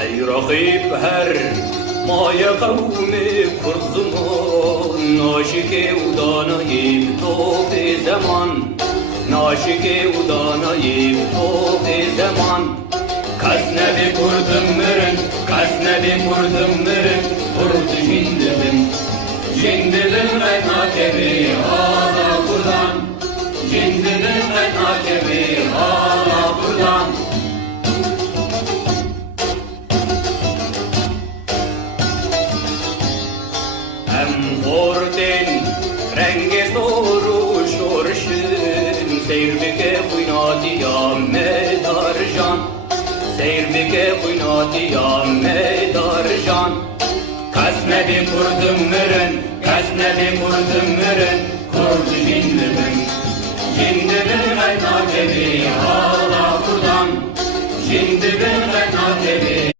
ای رقیب هر مای قوم کرزمان ناشک و دانای تو به زمان ناشک و دانای تو به زمان کس نبی کردم مرن کس نبی کردم مرن کرد جندلم ناکبی hala buradan جندلم ناکبی hala buradan Vorden rengi soru şorşun Seyrbike kuynatıya medarjan Seyrbike kuynatıya medarjan Kasnebi kurdum mürün Kasnebi kurdum mürün Kurdu jindimin Jindimin ayna gibi